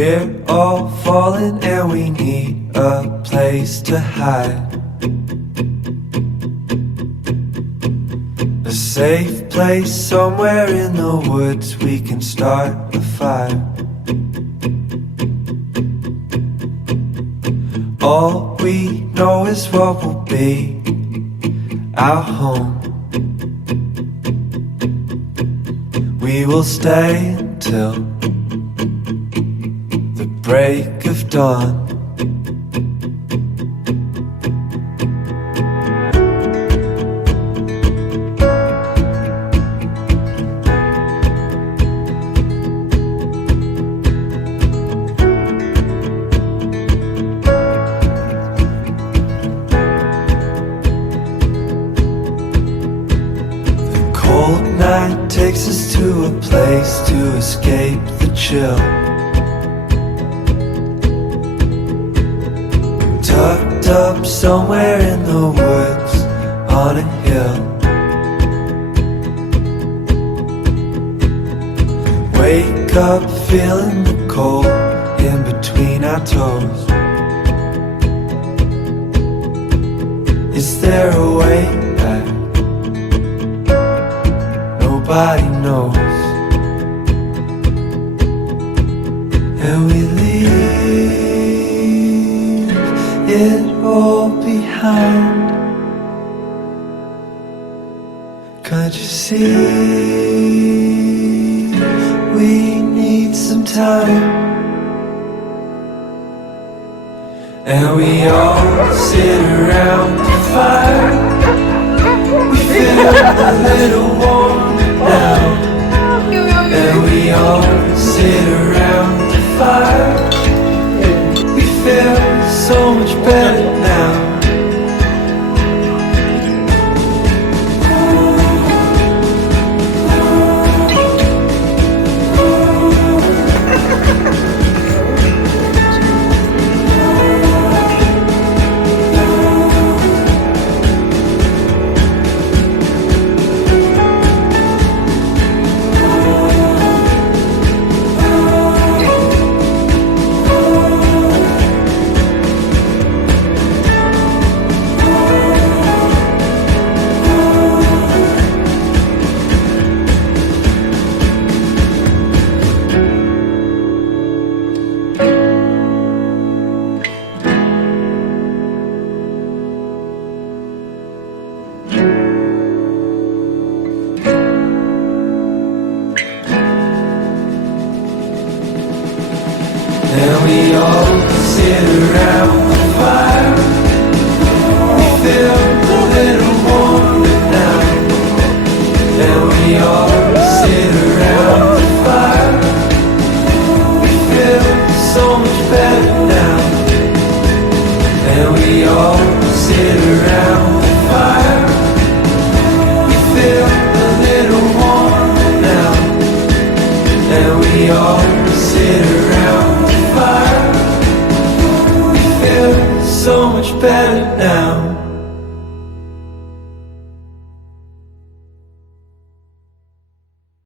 We're all falling and we need a place to hide. A safe place somewhere in the woods we can start a fire. All we know is what will be our home. We will stay until the break of dawn. Takes us to a place to escape the chill. Tucked up somewhere in the woods on a hill. Wake up feeling the cold in between our toes. Is there a way back? Nobody knows. And we leave it all behind. Can't you see? We need some time. And we all sit around the fire. We feel a little warm now. And we all sit around the fire.